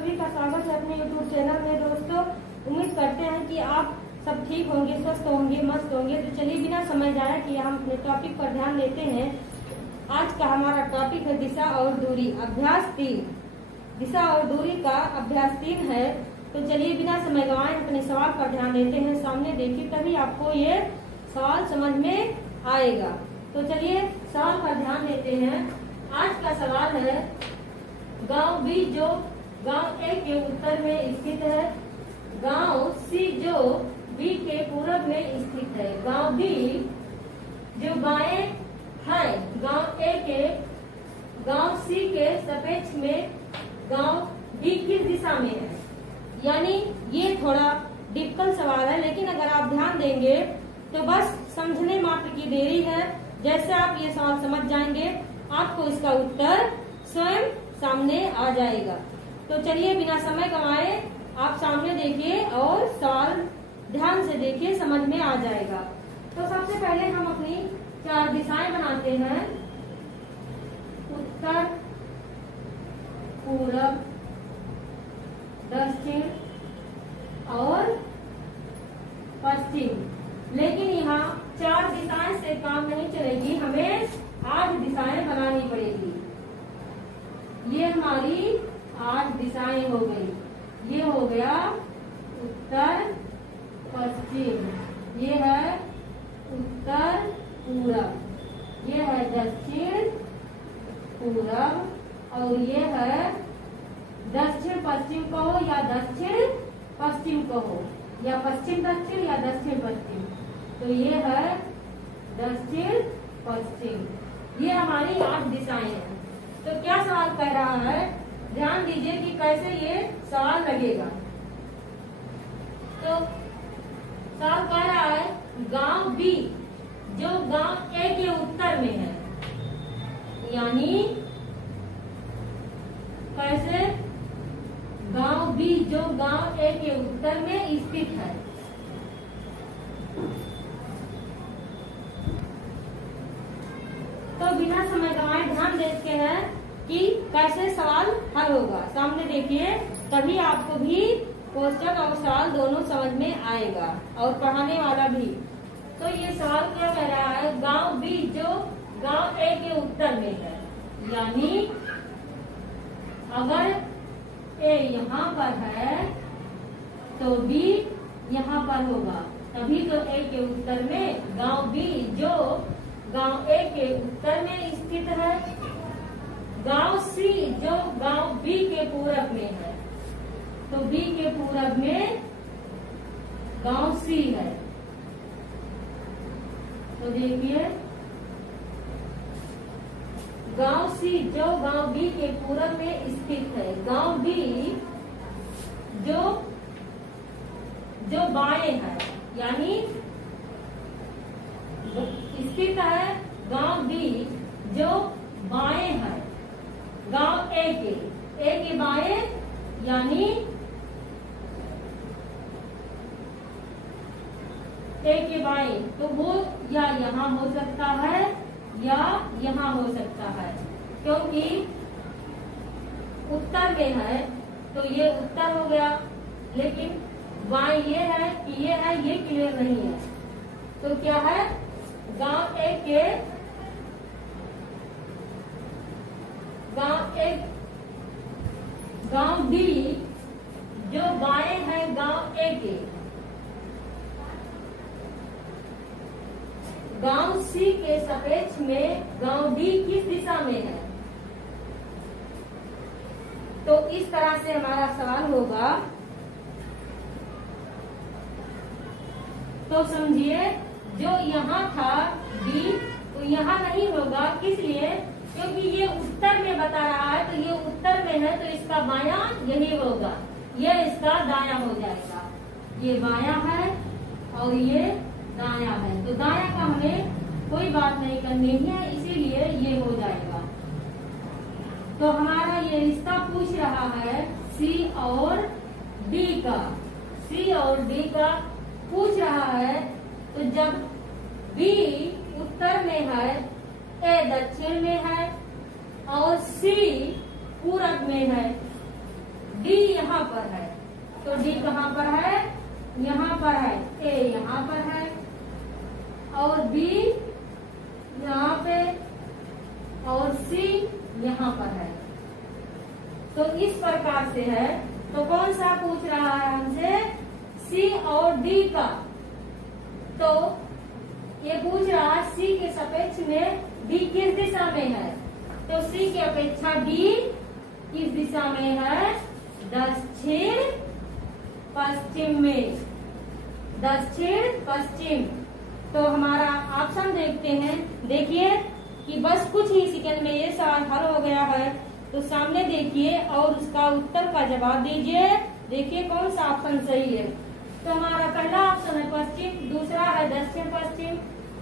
सभी का स्वागत है अपने YouTube चैनल में। दोस्तों, उम्मीद करते हैं कि आप सब ठीक होंगे, स्वस्थ होंगे, मस्त होंगे। तो चलिए बिना समय जाए कि हम अपने टॉपिक पर ध्यान देते हैं। आज का हमारा टॉपिक है दिशा और दूरी, अभ्यास 3। दिशा और दूरी का अभ्यास 3 है। तो चलिए बिना समय गंवाए अपने सवाल पर ध्यान देते हैं। सामने देखिए, तभी आपको ये सवाल समझ में आएगा। तो चलिए सवाल पर ध्यान देते हैं। आज का सवाल है, गांव बी जो गांव ए के उत्तर में स्थित है, गांव सी जो बी के पूरब में स्थित है। गांव बी जो बाएं है गांव ए के गांव सी के सापेक्ष में गांव बी किस दिशा में है। यानी ये थोड़ा डिफिकल्ट सवाल है, लेकिन अगर आप ध्यान देंगे तो बस समझने मात्र की देरी है। जैसे आप ये सवाल समझ जाएंगे, आपको इसका उत्तर स्वयं सामने आ जाएगा। तो चलिए बिना समय गंवाए आप सामने देखिए और सवाल ध्यान से देखिए, समझ में आ जाएगा। तो सबसे पहले हम अपनी 4 दिशाएं बनाते हैं, उत्तर, पूरब, दक्षिण और पश्चिम। लेकिन यहाँ 4 दिशाएं से काम नहीं चलेगी, हमें 8 दिशाएं बनानी पड़ेगी। ये हमारी 8 दिशाएं हो गई। ये हो गया उत्तर पश्चिम, ये है उत्तर पूरब, ये है दक्षिण पूरब, और ये है दक्षिण पश्चिम कहो या दक्षिण पश्चिम कहो, या पश्चिम दक्षिण या दक्षिण पश्चिम। तो ये है दक्षिण पश्चिम। ये हमारी 8 दिशाएं हैं। तो क्या सवाल कह रहा है, ध्यान दीजिए कि कैसे ये सवाल लगेगा। तो सवाल कह रहा है, गांव बी जो गांव ए के उत्तर में है। यानी कैसे, गांव बी जो गांव ए के उत्तर में स्थित है। तो बिना समय गंवाए ध्यान देते हैं कि कैसे सवाल हल होगा। सामने देखिए, तभी आपको भी क्वेश्चन और सवाल दोनों समझ में आएगा और पढ़ाने वाला भी। तो ये सवाल क्या कह रहा है, गांव बी जो गांव ए के उत्तर में है। यानी अगर ए यहाँ पर है तो बी यहाँ पर होगा, तभी तो ए के उत्तर में गांव बी जो गांव ए के उत्तर में स्थित है। गांव सी जो गांव बी के पूरब में है, तो बी के पूरब में गांव सी है। तो देखिए, गांव सी जो गांव बी के पूरब में स्थित है। गांव बी जो बाएं है, यानी स्थित है गांव बी जो बाएं है गांव ए के बाएं, यानी ए के बाएं। तो वो या यहाँ हो सकता है या यहाँ हो सकता है, क्योंकि उत्तर में है तो ये उत्तर हो गया। लेकिन बाएं ये है कि ये है, ये क्लियर नहीं है। तो क्या है, गांव ए के गांव बी जो बाएं है गांव ए के, गांव सी के सापेक्ष में गांव डी किस दिशा में है। तो इस तरह से हमारा सवाल होगा। तो समझिए, जो यहाँ था डी, तो यहाँ नहीं होगा। किस लिए, क्योंकि ये उत्तर में बता रहा है, तो ये उत्तर में है तो इसका बायां यही होगा, ये इसका दायां हो जाएगा। ये बायां है और ये दायां है, तो दायां का हमें कोई बात नहीं करनी है, इसीलिए ये हो जाएगा। तो हमारा ये रिश्ता पूछ रहा है सी और डी का, सी और डी का पूछ रहा है। तो जब बी उत्तर में है, ए दक्षिण में है और सी पूरब में है, डी पर है, तो डी कहाँ पर है, यहाँ पर है, ए यहाँ पर है और बी यहाँ पे और सी यहाँ पर है। तो इस प्रकार से है। तो कौन सा पूछ रहा है हमसे, सी और डी का। तो ये पूछ रहा है सी के सापेक्ष में डी किस दिशा में है। तो सी की अपेक्षा डी किस दिशा में है, दक्षिण पश्चिम में, दक्षिण पश्चिम। तो हमारा ऑप्शन देखते हैं। देखिए कि बस कुछ ही सेकंड में ये सवाल हल हो गया है। तो सामने देखिए और उसका उत्तर का जवाब दीजिए। देखिए कौन सा ऑप्शन सही है। तो हमारा पहला ऑप्शन है पश्चिम, दूसरा है दक्षिण पश्चिम,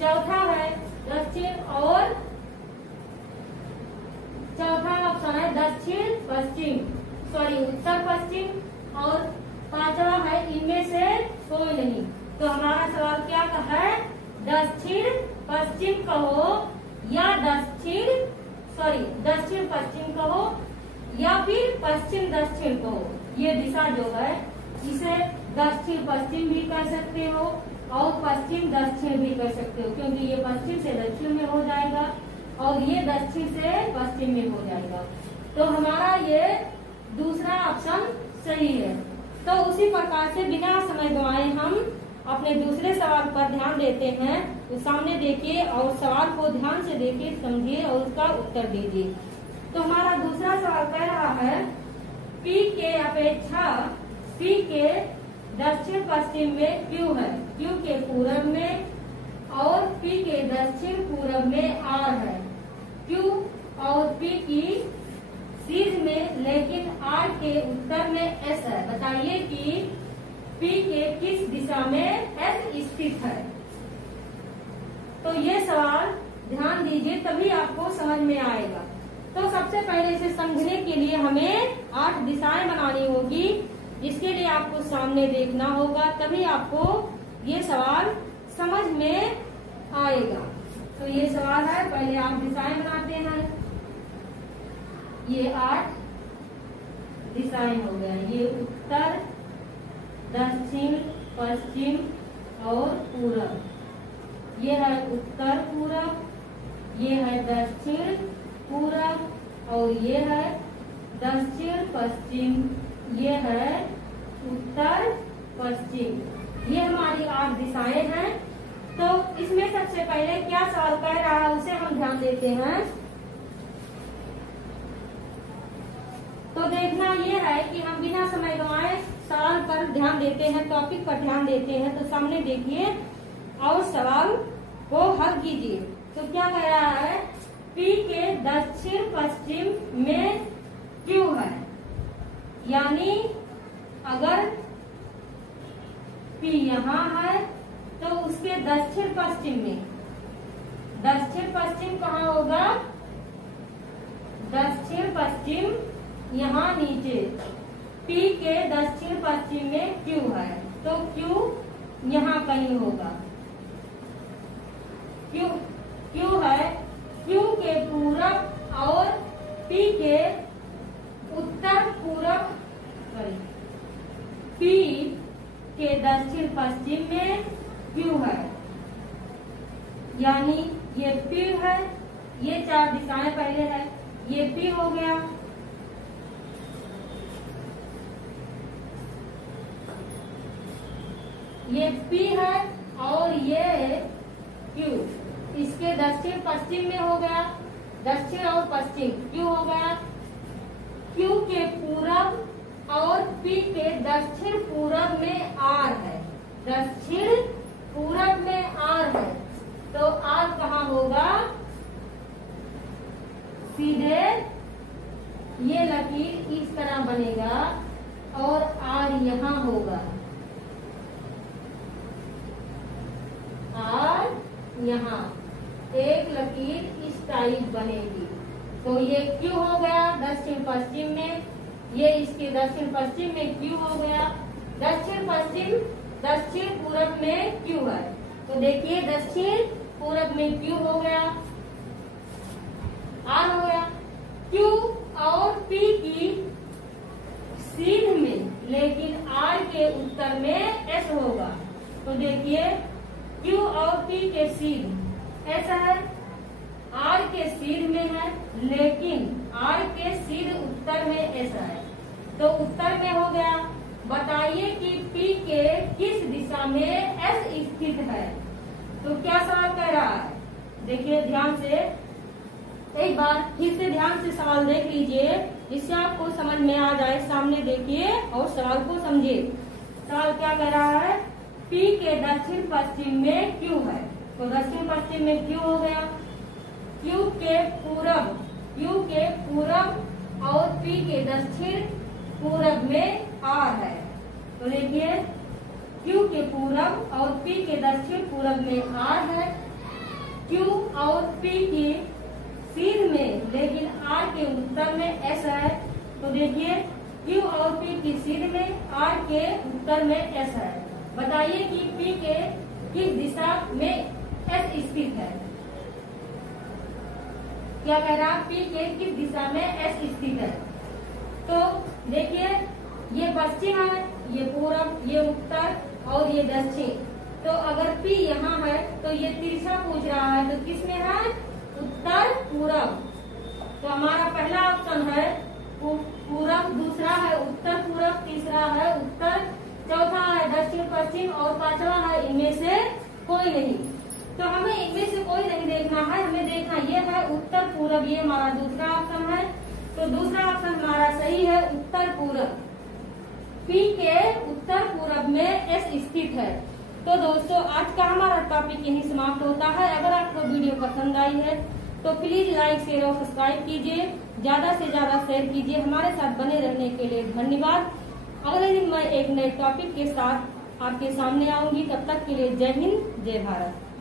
चौथा है दक्षिण और चौथा ऑप्शन है दक्षिण पश्चिम, सॉरी उत्तर पश्चिम, और पांचवा है इनमें से कोई नहीं। तो हमारा सवाल क्या है, दक्षिण पश्चिम कहो या दक्षिण पश्चिम कहो या फिर पश्चिम दक्षिण कहो। ये दिशा जो है इसे दक्षिण पश्चिम भी कह सकते हो और पश्चिम दक्षिण भी कह सकते हो, क्योंकि ये पश्चिम से दक्षिण में हो जाएगा और ये दक्षिण से पश्चिम में हो जाएगा। तो हमारा ये दूसरा ऑप्शन सही है। तो उसी प्रकार से बिना समय गंवाए हम अपने दूसरे सवाल पर ध्यान देते हैं। तो सामने देखिए और सवाल को ध्यान से देखिए, समझिए और उसका उत्तर दीजिए। तो हमारा दूसरा सवाल कह रहा है P के अपेक्षा P के दक्षिण पश्चिम में Q है, Q के पूरब में, और P के दक्षिण पूरब में R है। Q और P की सीध में लेकिन R के उत्तर में S है। बताइए कि P के किस दिशा में S स्थित है। तो ये सवाल ध्यान दीजिए तभी आपको समझ में आएगा। तो सबसे पहले इसे समझने के लिए हमें 8 दिशाएं बनानी होगी, जिसके लिए आपको सामने देखना होगा, तभी आपको ये सवाल समझ में आएगा। तो ये सवाल है, पहले आप दिशाएं बनाते हैं। ये 8 दिशाएं हो गया, ये उत्तर, दक्षिण, पश्चिम और पूरब। ये है उत्तर पूरब, ये है दक्षिण पूरब और ये है दक्षिण पश्चिम, ये है उत्तर पश्चिम। ये हमारी 8 दिशाएं हैं। तो इसमें सबसे पहले क्या सवाल कह रहा है उसे हम ध्यान देते हैं। तो देखना ये है कि हम बिना समय गंवाए सवाल पर ध्यान देते हैं, टॉपिक पर ध्यान देते हैं। तो सामने देखिए और सवाल को हल कीजिए। तो क्या कह रहा है, P के दक्षिण पश्चिम में Q है, यानी अगर P यहाँ है तो उसके दक्षिण पश्चिम में, दक्षिण पश्चिम कहाँ होगा, दक्षिण पश्चिम यहाँ नीचे, P के दक्षिण पश्चिम में Q है, तो Q यहाँ कहीं होगा। Q है, Q के पूरब और P के उत्तर पूरब, P के दक्षिण पश्चिम में Q है, यानी ये P है। ये 4 दिशाएं पहले है, ये P हो गया, ये P है और ये Q इसके दक्षिण पश्चिम में हो गया, दक्षिण और पश्चिम Q हो गया। Q के पूरब और P के दक्षिण पूरब में R है, दक्षिण पूरब में R है, तो R कहाँ होगा, सीधे ये लकीर इस तरह बनेगा और R यहाँ होगा, R यहाँ एक लकीर इस टाइप बनेगी। तो ये Q हो गया दक्षिण पश्चिम में, ये इसके दक्षिण पश्चिम में Q हो गया, दक्षिण पश्चिम दक्षिण पूरब में Q है। तो देखिए दक्षिण पूरब में Q हो गया, R हो गया। Q और P की सीध में उत्तर में एस होगा। तो देखिए क्यू और पी के सीध ऐसा है, आर के सीध में है, लेकिन आर के सीध उत्तर में ऐसा है। तो उत्तर में हो गया। बताइए कि पी के किस दिशा में एस स्थित है। तो क्या सवाल कह रहा है, देखिए ध्यान से, एक बार फिर से ध्यान से सवाल देख लीजिए, जिससे आपको समझ में आ जाए। सामने देखिए और सवाल को समझिए। सवाल क्या कह रहा है, पी के दक्षिण पश्चिम में क्यू है। तो दक्षिण पश्चिम में क्यू हो गया। क्यू के पूरब और पी के दक्षिण पूरब में आर है। तो देखिए क्यू के पूरब और पी के दक्षिण पूरब में आर है। क्यू और पी की सीध में, लेकिन आर के उत्तर में एस है। तो देखिए क्यू और पी की सीध में, आर के उत्तर में एस है। बताइए कि पी के किस दिशा में एस स्थित है। क्या कह रहा है, पी के किस दिशा में एस स्थित है। तो देखिए ये पश्चिम है, ये पूरब, ये उत्तर और ये दक्षिण। तो अगर पी यहाँ है तो ये तिरछा पूछ रहा है, तो किस में है, उत्तर पूरब। तो हमारा पहला ऑप्शन है पूरब, दूसरा है उत्तर पूरब, तीसरा है उत्तर, चौथा है दक्षिण पश्चिम और पांचवा है इनमें से कोई नहीं। तो हमें इनमें से कोई नहीं देखना है, हमें देखना ये है उत्तर पूरब। ये हमारा दूसरा ऑप्शन है। तो दूसरा ऑप्शन हमारा सही है, उत्तर पूरब। पी के उत्तर पूरब में एस स्थित है। तो दोस्तों आज का हमारा टॉपिक यही समाप्त होता है। अगर आपको वीडियो पसंद आई है तो प्लीज लाइक, शेयर और सब्सक्राइब कीजिए, ज्यादा से ज्यादा शेयर कीजिए। हमारे साथ बने रहने के लिए धन्यवाद। अगले दिन मैं एक नए टॉपिक के साथ आपके सामने आऊंगी। तब तक के लिए जय हिंद, जय भारत।